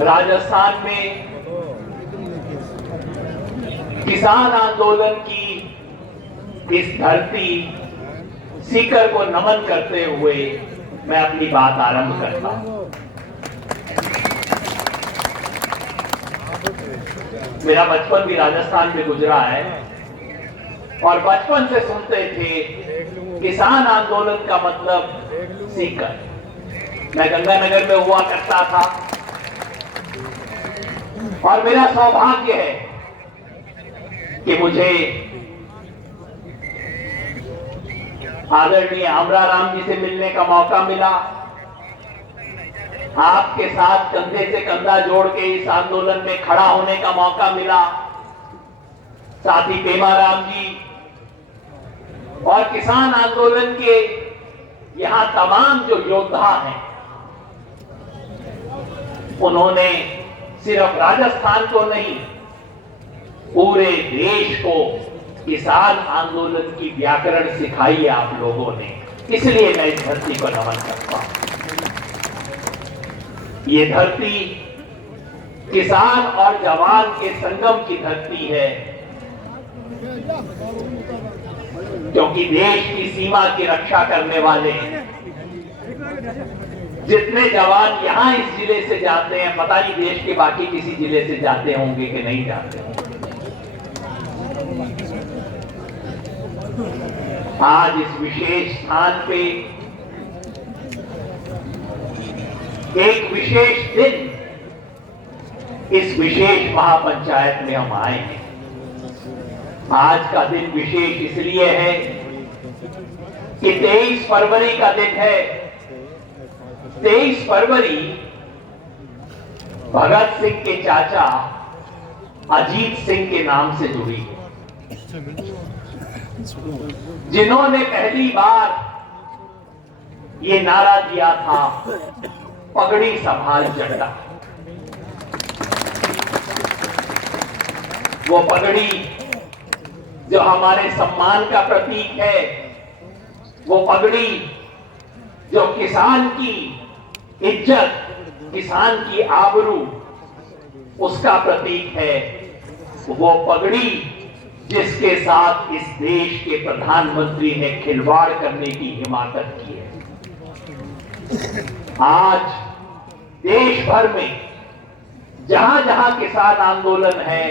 राजस्थान में किसान आंदोलन की इस धरती सीकर को नमन करते हुए मैं अपनी बात आरंभ करता हूं। मेरा बचपन भी राजस्थान में गुजरा है और बचपन से सुनते थे किसान आंदोलन का मतलब सीकर। मैं गंगानगर में हुआ करता था और मेरा सौभाग्य है कि मुझे आदरणीय अमराराम जी से मिलने का मौका मिला। आपके साथ कंधे से कंधा जोड़ के इस आंदोलन में खड़ा होने का मौका मिला। साथ ही पेमाराम जी और किसान आंदोलन के यहां तमाम जो योद्धा हैं, उन्होंने सिर्फ राजस्थान को नहीं, पूरे देश को किसान आंदोलन की व्याकरण सिखाई है आप लोगों ने। इसलिए मैं इस धरती को नमन करता हूं। ये धरती किसान और जवान के संगम की धरती है, क्योंकि देश की सीमा की रक्षा करने वाले जितने जवान यहां इस जिले से जाते हैं, पता नहीं देश के बाकी किसी जिले से जाते होंगे कि नहीं जाते होंगे। आज इस विशेष स्थान पे एक विशेष दिन, इस विशेष महापंचायत में हम आए हैं। आज का दिन विशेष इसलिए है कि 23 फरवरी का दिन है। 23 फरवरी भगत सिंह के चाचा अजीत सिंह के नाम से जुड़ी है, जिन्होंने पहली बार ये नारा दिया था, पगड़ी संभाल जट्टा। वो पगड़ी जो हमारे सम्मान का प्रतीक है, वो पगड़ी जो किसान की इज्जत, किसान की आबरू, उसका प्रतीक है। वो पगड़ी जिसके साथ इस देश के प्रधानमंत्री ने खिलवाड़ करने की हिमाकत की है। आज देश भर में जहां जहां किसान आंदोलन है,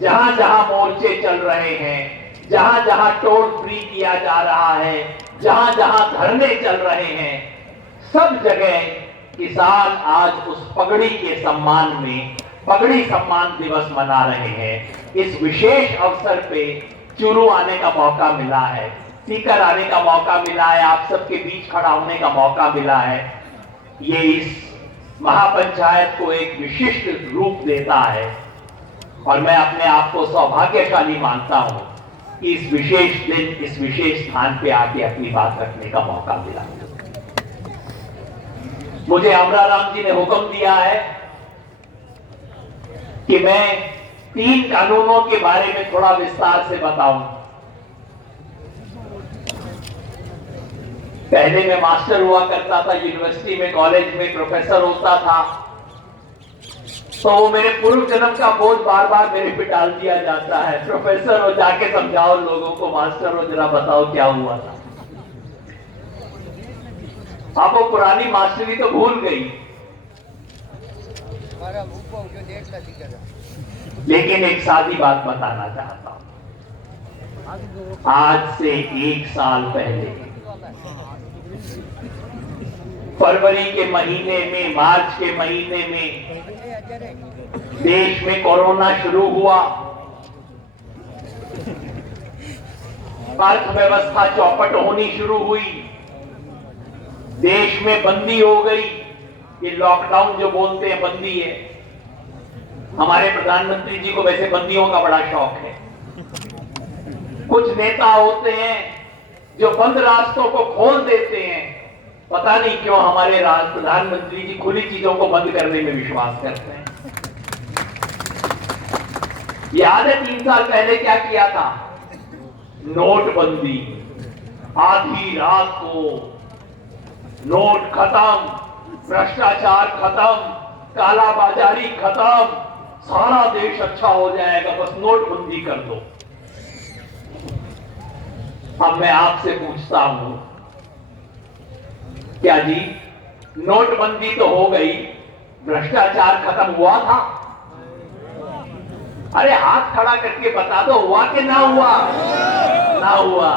जहां जहां मोर्चे चल रहे हैं, जहां जहां टोल फ्री किया जा रहा है, जहां जहां धरने चल रहे हैं, सब जगह किसान आज उस पगड़ी के सम्मान में पगड़ी सम्मान दिवस मना रहे हैं। इस विशेष अवसर पे चूरू आने का मौका मिला है, सीकर आने का मौका मिला है, आप सबके बीच खड़ा होने का मौका मिला है। ये इस महापंचायत को एक विशिष्ट रूप देता है और मैं अपने आप को सौभाग्यशाली मानता हूं कि इस विशेष दिन, इस विशेष स्थान पे आके अपनी बात रखने का मौका मिला। मुझे अमराराम जी ने हुक्म दिया है कि मैं 3 कानूनों के बारे में थोड़ा विस्तार से बताऊं। पहले मैं मास्टर हुआ करता था यूनिवर्सिटी में, कॉलेज में प्रोफेसर होता था, तो वो मेरे पूर्व जन्म का बोझ बार बार मेरे पे डाल दिया जाता है। प्रोफेसर हो, जाके समझाओ लोगों को, मास्टर हो, जरा बताओ क्या हुआ था। अब वो पुरानी मास्टरी तो भूल गई, लेकिन एक सादी बात बताना चाहता हूं। आज से 1 साल पहले फरवरी के महीने में, मार्च के महीने में देश में कोरोना शुरू हुआ। अर्थव्यवस्था चौपट होनी शुरू हुई, देश में बंदी हो गई। ये लॉकडाउन जो बोलते हैं, बंदी है। हमारे प्रधानमंत्री जी को वैसे बंदियों का बड़ा शौक है। कुछ नेता होते हैं जो बंद रास्तों को खोल देते हैं। पता नहीं क्यों हमारे प्रधानमंत्री जी खुली चीजों को बंद करने में विश्वास करते हैं। याद है 3 साल पहले क्या किया था? नोटबंदी। आधी रात को नोट खत्म, भ्रष्टाचार खत्म, कालाबाजारी खत्म, सारा देश अच्छा हो जाएगा, बस नोटबंदी कर दो। अब मैं आपसे पूछता हूं, क्या जी नोटबंदी तो हो गई, भ्रष्टाचार खत्म हुआ था? अरे हाथ खड़ा करके बता दो, हुआ कि ना हुआ? ना हुआ।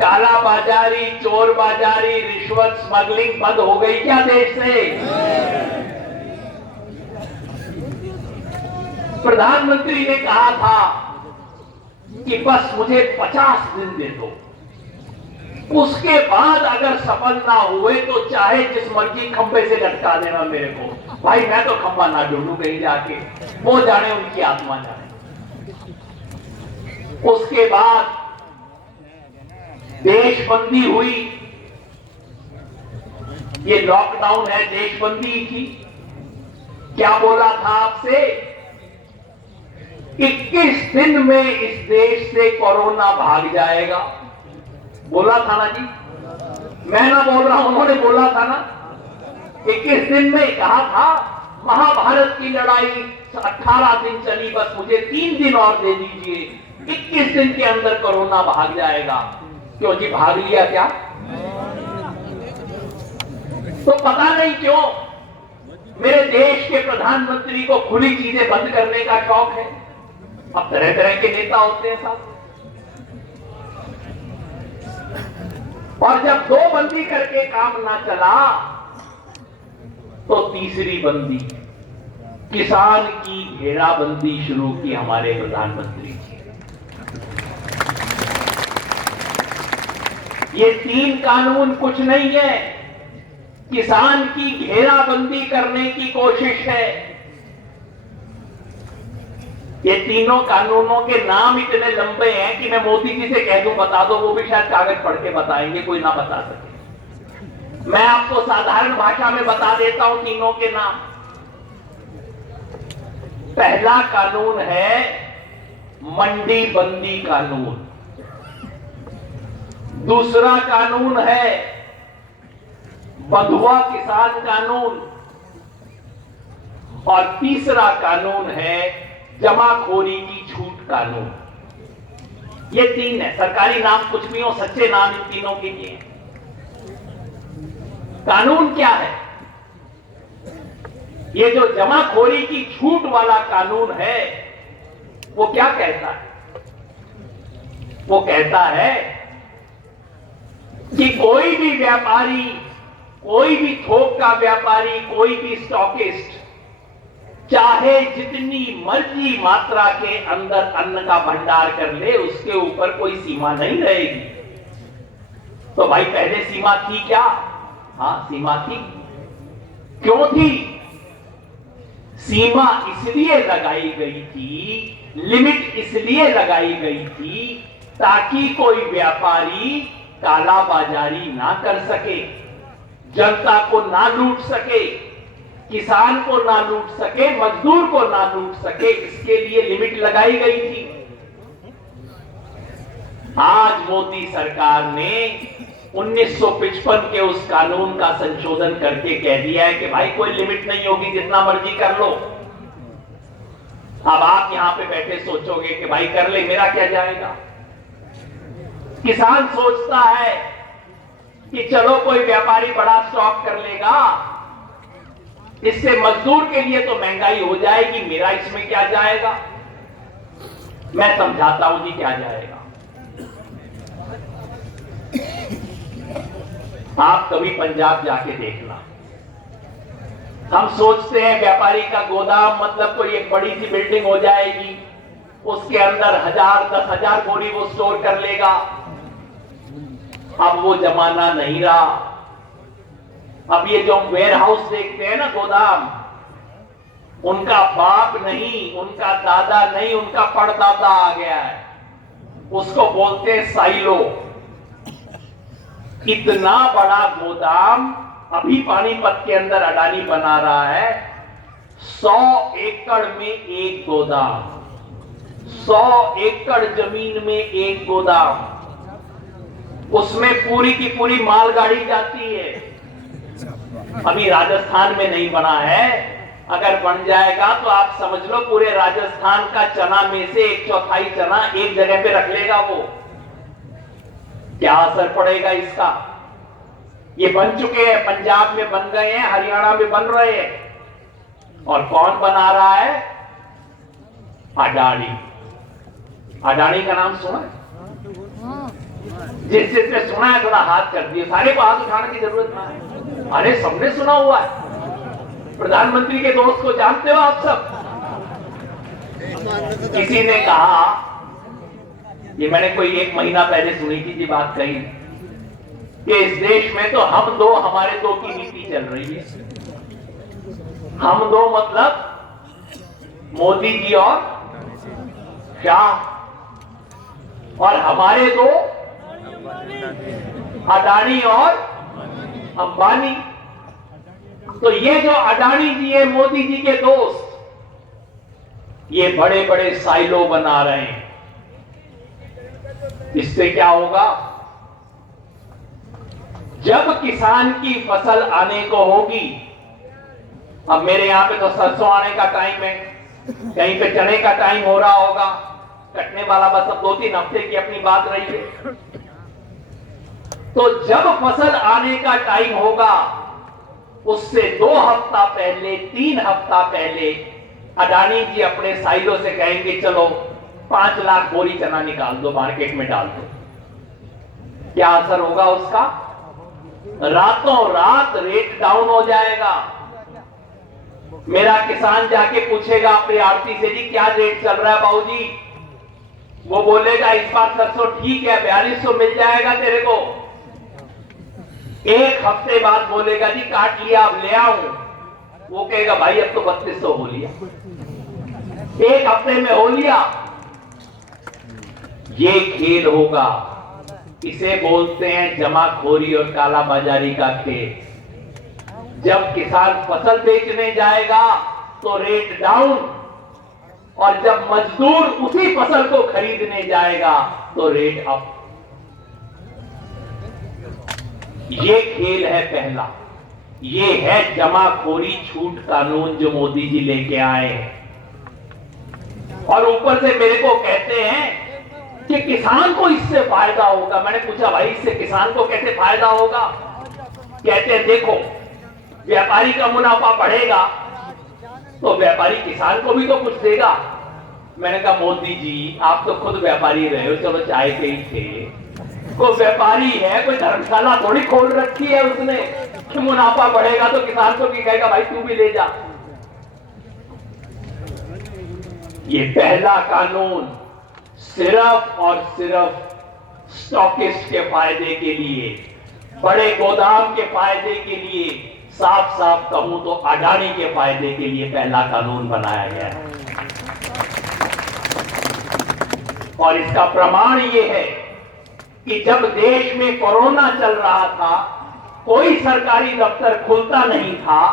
काला बाजारी, चोर बाजारी, रिश्वत, स्मगलिंग बंद हो गई क्या देश से? प्रधानमंत्री ने कहा था कि बस मुझे 50 दिन दे दो, उसके बाद अगर सफल ना हुए तो चाहे जिस मर्जी खंबे से लटका देना मेरे को। भाई मैं तो खंबा ना ढूंढूं कहीं जाके, वो जाने, उनकी आत्मा जाने। उसके बाद देशबंदी हुई, ये लॉकडाउन है, देशबंदी की। क्या बोला था आपसे? 21 दिन में इस देश से कोरोना भाग जाएगा, बोला था ना जी? मैं ना बोल रहा हूं, उन्होंने बोला था ना। 21 दिन में कहा था। महाभारत की लड़ाई 18 दिन चली, बस मुझे 3 दिन और दे दीजिए, 21 दिन के अंदर कोरोना भाग जाएगा। क्यों जी, भाग लिया क्या? तो पता नहीं क्यों मेरे देश के प्रधानमंत्री को खुली चीजें बंद करने का शौक है। अब तरह तरह के नेता होते हैं साहब, और जब 2 बंदी करके काम ना चला तो तीसरी बंदी, किसान की घेराबंदी शुरू की हमारे प्रधानमंत्री जी। ये 3 कानून कुछ नहीं है, किसान की घेराबंदी करने की कोशिश है। ये तीनों कानूनों के नाम इतने लंबे हैं कि मैं मोदी जी से कह दूं बता दो, वो भी शायद कागज पढ़ के बताएंगे, कोई ना बता सके। मैं आपको साधारण भाषा में बता देता हूं तीनों के नाम। पहला कानून है मंडी बंदी कानून, दूसरा कानून है बंधुआ किसान कानून, और तीसरा कानून है जमाखोरी की छूट कानून। ये 3 है, सरकारी नाम कुछ भी हो, सच्चे नाम इन तीनों के लिए। कानून क्या है? ये जो जमाखोरी की छूट वाला कानून है वो क्या कहता है? वो कहता है कि कोई भी व्यापारी, कोई भी थोक का व्यापारी, कोई भी स्टॉकिस्ट चाहे जितनी मर्जी मात्रा के अंदर अन्न का भंडार कर ले, उसके ऊपर कोई सीमा नहीं रहेगी। तो भाई पहले सीमा थी क्या? हाँ सीमा थी। क्यों थी? सीमा इसलिए लगाई गई थी, लिमिट इसलिए लगाई गई थी ताकि कोई व्यापारी कालाबाजारी ना कर सके, जनता को ना लूट सके, किसान को ना लूट सके, मजदूर को ना लूट सके, इसके लिए लिमिट लगाई गई थी। आज मोदी सरकार ने 1955 के उस कानून का संशोधन करके कह दिया है कि भाई कोई लिमिट नहीं होगी, जितना मर्जी कर लो। अब आप यहां पे बैठे सोचोगे कि भाई कर ले, मेरा क्या जाएगा। किसान सोचता है कि चलो कोई व्यापारी बड़ा स्टॉक कर लेगा, इससे मजदूर के लिए तो महंगाई हो जाएगी, मेरा इसमें क्या जाएगा। मैं समझाता हूं जी क्या जाएगा। आप कभी पंजाब जाके देखना, हम सोचते हैं व्यापारी का गोदाम मतलब कोई एक बड़ी सी बिल्डिंग हो जाएगी, उसके अंदर 1000 10,000 बोरी वो स्टोर कर लेगा। अब वो जमाना नहीं रहा। अब ये जो वेयर हाउस देखते हैं ना, गोदाम, उनका बाप नहीं, उनका दादा नहीं, उनका परदादा आ गया है, उसको बोलते हैं साइलो। इतना बड़ा गोदाम अभी पानीपत के अंदर अडानी बना रहा है। 100 एकड़ में एक गोदाम, 100 एकड़ जमीन में एक गोदाम। उसमें पूरी की पूरी मालगाड़ी जाती है। अभी राजस्थान में नहीं बना है, अगर बन जाएगा तो आप समझ लो पूरे राजस्थान का चना में से 1/4 चना एक जगह पे रख लेगा वो। क्या असर पड़ेगा इसका? ये बन चुके हैं, पंजाब में बन गए हैं, हरियाणा में बन रहे हैं। और कौन बना रहा है? अडानी। अडानी का नाम सुना है? जिसने सुना है थोड़ा हाथ कर दिए, सारे को हाथ उठाने की जरूरत ना है। अरे सबने सुना हुआ है। प्रधानमंत्री के दोस्त को जानते हो आप सब? किसी ने कहा, ये मैंने कोई 1 महीना पहले सुनी थी जी बात कही, कि इस देश में तो हम दो हमारे दो की नीति चल रही है। हम दो मतलब मोदी जी और शाह, और हमारे दो अडानी और अंबानी। तो ये जो अडानी जी है मोदी जी के दोस्त, ये बड़े बड़े साइलो बना रहे हैं। इससे क्या होगा? जब किसान की फसल आने को होगी, अब मेरे यहां पे तो सरसों आने का टाइम है, कहीं पे चने का टाइम हो रहा होगा, कटने वाला बस अब 2-3 हफ्ते की अपनी बात रही है। तो जब फसल आने का टाइम होगा, उससे 2 हफ्ता पहले, 3 हफ्ता पहले अडानी जी अपने साइलो से कहेंगे चलो 5 लाख बोरी चना निकाल दो, मार्केट में डाल दो। क्या असर होगा उसका? रातों रात रेट डाउन हो जाएगा। मेरा किसान जाके पूछेगा अपने आड़ती से, जी क्या रेट चल रहा है बाबूजी? वो बोलेगा इस बार सरसों ठीक है, 4200 मिल जाएगा तेरे को। 1 हफ्ते बाद बोलेगा जी काट लिया अब ले आऊं, वो कहेगा भाई अब तो 3200 हो लिया। 1 हफ्ते में हो लिया। ये खेल होगा, इसे बोलते हैं जमाखोरी और कालाबाजारी का खेल। जब किसान फसल बेचने जाएगा तो रेट डाउन, और जब मजदूर उसी फसल को खरीदने जाएगा तो रेट अप। ये खेल है पहला। ये है जमाखोरी छूट कानून जो मोदी जी लेके आए हैं। और ऊपर से मेरे को कहते हैं कि किसान को इससे फायदा होगा। मैंने पूछा भाई इससे किसान को कैसे फायदा होगा? कहते हैं देखो, व्यापारी का मुनाफा बढ़ेगा तो व्यापारी किसान को भी तो कुछ देगा। मैंने कहा मोदी जी आप तो खुद व्यापारी रहे हो, चलो चाय के ही थे, कोई व्यापारी है, कोई धर्मशाला थोड़ी खोल रखी है उसने कि मुनाफा बढ़ेगा तो किसान को भी कहेगा भाई तू भी ले जा। ये पहला कानून सिर्फ और सिर्फ स्टॉकिस्ट के फायदे के लिए, बड़े गोदाम के फायदे के लिए, साफ साफ कहूं तो अडानी के फायदे के लिए पहला कानून बनाया गया है। और इसका प्रमाण यह है कि जब देश में कोरोना चल रहा था, कोई सरकारी दफ्तर खुलता नहीं था,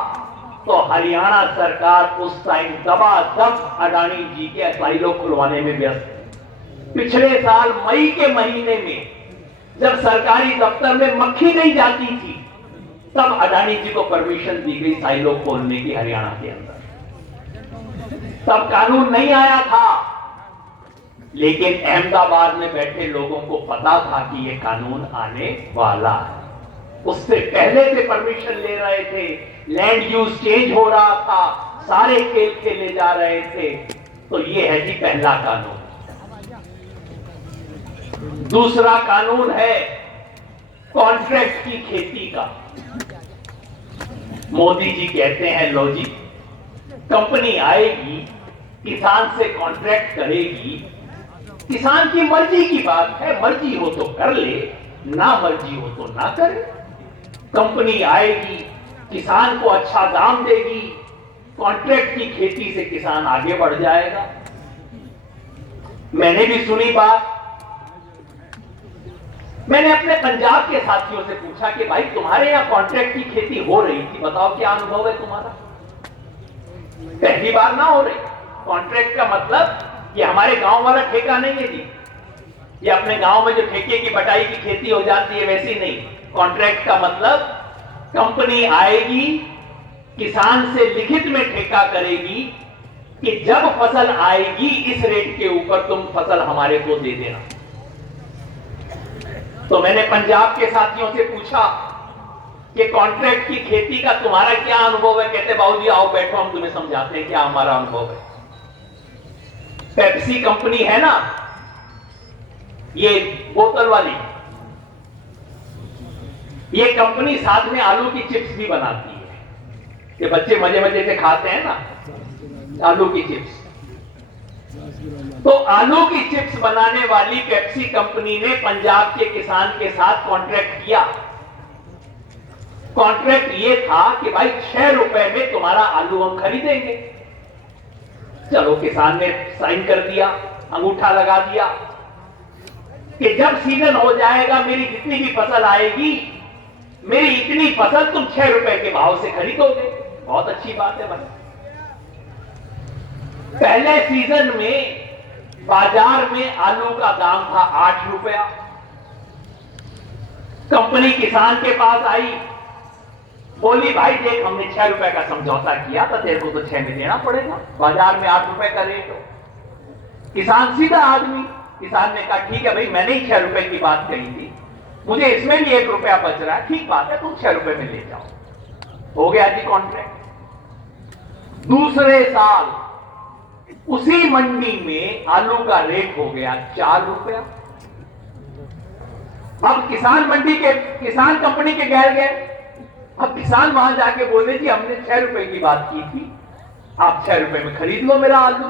तो हरियाणा सरकार उस टाइम दबादब अडानी जी के साइलो खुलवाने में व्यस्त। पिछले साल मई के महीने में जब सरकारी दफ्तर में मक्खी नहीं जाती थी, तब अडानी जी को परमिशन दी गई साइलो खोलने की हरियाणा के अंदर। तब कानून नहीं आया था, लेकिन अहमदाबाद में बैठे लोगों को पता था कि यह कानून आने वाला है। उससे पहले से परमिशन ले रहे थे, लैंड यूज चेंज हो रहा था, सारे खेल खेले जा रहे थे। तो यह है जी पहला कानून। दूसरा कानून है कॉन्ट्रैक्ट की खेती का। मोदी जी कहते हैं लो जी, कंपनी आएगी, किसान से कॉन्ट्रैक्ट करेगी, किसान की मर्जी की बात है, मर्जी हो तो कर ले, ना मर्जी हो तो ना करे। कंपनी आएगी, किसान को अच्छा दाम देगी, कॉन्ट्रैक्ट की खेती से किसान आगे बढ़ जाएगा। मैंने भी सुनी बात, मैंने अपने पंजाब के साथियों से पूछा कि भाई तुम्हारे यहां कॉन्ट्रैक्ट की खेती हो रही थी, बताओ क्या अनुभव है तुम्हारा? पहली बार ना हो रही। कॉन्ट्रैक्ट का मतलब ये हमारे गांव वाला ठेका नहीं है जी, ये अपने गांव में जो ठेके की बटाई की खेती हो जाती है वैसी नहीं। कॉन्ट्रैक्ट का मतलब कंपनी आएगी, किसान से लिखित में ठेका करेगी कि जब फसल आएगी इस रेट के ऊपर तुम फसल हमारे को दे देना। तो मैंने पंजाब के साथियों से पूछा कि कॉन्ट्रैक्ट की खेती का तुम्हारा क्या अनुभव है। कहते बाबूजी आओ बैठो, हम तुम्हें समझाते हैं क्या हमारा अनुभव है। पेप्सी कंपनी है ना, ये बोतल वाली, ये कंपनी साथ में आलू की चिप्स भी बनाती है। ये बच्चे मजे मजे से खाते हैं ना आलू की चिप्स। तो आलू की चिप्स बनाने वाली पेप्सी कंपनी ने पंजाब के किसान के साथ कॉन्ट्रैक्ट किया। कॉन्ट्रैक्ट ये था कि भाई 6 रुपए में तुम्हारा आलू हम खरीदेंगे। चलो किसान ने साइन कर दिया, अंगूठा लगा दिया कि जब सीजन हो जाएगा मेरी जितनी भी फसल आएगी, मेरी इतनी फसल तुम 6 रुपए के भाव से खरीदोगे। बहुत अच्छी बात है भाई। पहले सीजन में बाजार में आलू का दाम था 8 रुपया। कंपनी किसान के पास आई, बोली भाई देख हमने 6 रुपए का समझौता किया था, तेरे को तो 6 में देना पड़ेगा, बाजार में 8 रुपए का रेट हो। किसान सीधा आदमी, किसान ने कहा ठीक है भाई, मैंने ही 6 रुपए की बात कही थी, मुझे इसमें भी 1 रुपया बच रहा है, ठीक बात है तुम 6 रुपए में ले जाओ। हो गया जी कॉन्ट्रैक्ट। दूसरे साल उसी मंडी में आलू का रेट हो गया 4 रुपया। अब किसान कंपनी के गैर गए। अब किसान वहां जाके बोले जी हमने 6 रुपए की बात की थी, आप 6 रुपए में खरीद लो मेरा आलू।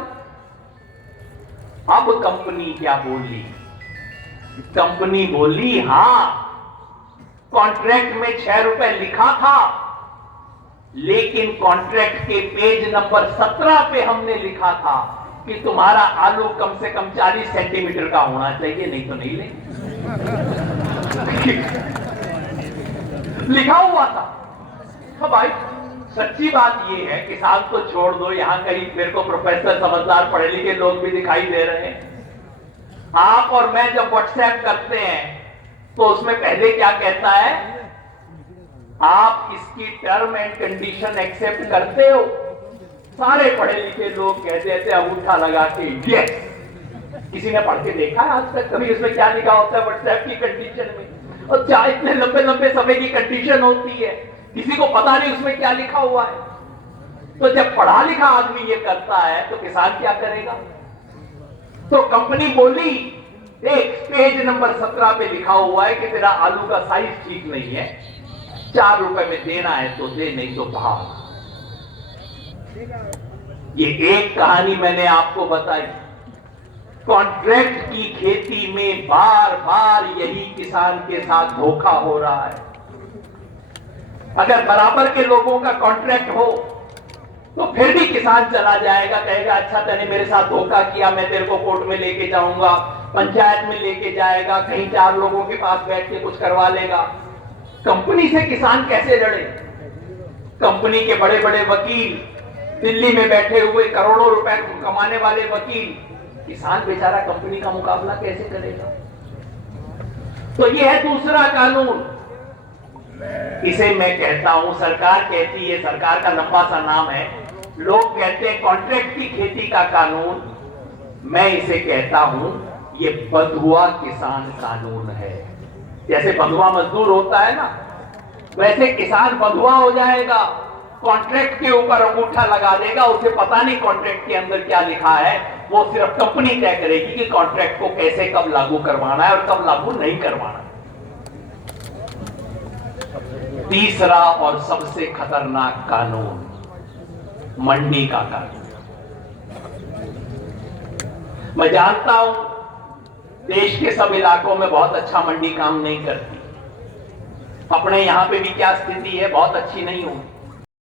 अब कंपनी क्या बोली? कंपनी बोली हां कॉन्ट्रैक्ट में 6 रुपए लिखा था, लेकिन कॉन्ट्रैक्ट के पेज नंबर 17 पे हमने लिखा था कि तुम्हारा आलू कम से कम 40 सेंटीमीटर का होना चाहिए, नहीं तो नहीं लेंगे। लिखा हुआ था। तो भाई सच्ची बात ये है, किसान को छोड़ दो, यहां कहीं मेरे को प्रोफेसर समझदार पढ़े लिखे लोग भी दिखाई दे रहे हैं। आप और मैं जब व्हाट्सएप करते हैं तो उसमें पहले क्या कहता है, आप इसकी टर्म एंड कंडीशन एक्सेप्ट करते हो? सारे पढ़े लिखे लोग कहते थे अंगूठा लगा के यस। किसी ने पढ़ के देखा है आज तक कभी उसमें क्या लिखा होता है व्हाट्सएप की कंडीशन में? और चाहे इतने लंबे लंबे समय की कंडीशन होती है, किसी को पता नहीं उसमें क्या लिखा हुआ है। तो जब पढ़ा लिखा आदमी ये करता है तो किसान क्या करेगा? तो कंपनी बोली देख पेज नंबर 17 पे लिखा हुआ है कि तेरा आलू का साइज ठीक नहीं है, 4 रुपए में देना है तो दे, नहीं तो भाग। ये एक कहानी मैंने आपको बताई। कॉन्ट्रैक्ट की खेती में बार बार यही किसान के साथ धोखा हो रहा है। अगर बराबर के लोगों का कॉन्ट्रैक्ट हो तो फिर भी किसान चला जाएगा, कहेगा अच्छा तूने मेरे साथ धोखा किया, मैं तेरे को कोर्ट में लेके जाऊंगा, पंचायत में लेके जाएगा, कहीं 4 लोगों के पास बैठ के कुछ करवा लेगा। कंपनी से किसान कैसे लड़े? कंपनी के बड़े बड़े वकील, दिल्ली में बैठे हुए करोड़ों रुपए कमाने वाले वकील, किसान बेचारा कंपनी का मुकाबला कैसे करेगा? तो यह है दूसरा कानून। इसे मैं कहता हूं, सरकार कहती है, सरकार का लंबा सा नाम है, लोग कहते हैं कॉन्ट्रैक्ट की खेती का कानून। मैं इसे कहता हूं ये बंधुआ किसान कानून है। जैसे बंधुआ मजदूर होता है ना, वैसे किसान बंधुआ हो जाएगा, कॉन्ट्रैक्ट के ऊपर अंगूठा लगा देगा, उसे पता नहीं कॉन्ट्रैक्ट के अंदर क्या लिखा है, वो सिर्फ कंपनी तय करेगी कि कॉन्ट्रैक्ट को कैसे कब लागू करवाना है और कब लागू नहीं करवाना है। तीसरा और सबसे खतरनाक कानून मंडी का कानून। मैं जानता हूं देश के सब इलाकों में बहुत अच्छा मंडी काम नहीं करती, अपने यहां पे भी क्या स्थिति है, बहुत अच्छी नहीं होगी।